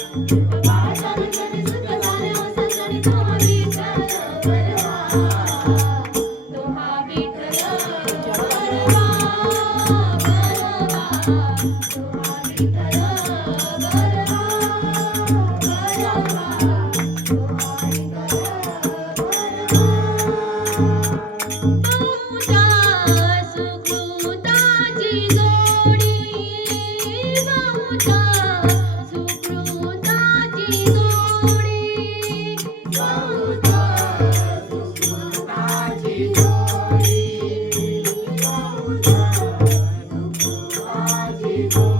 Thank you. 嗯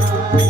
Thank you.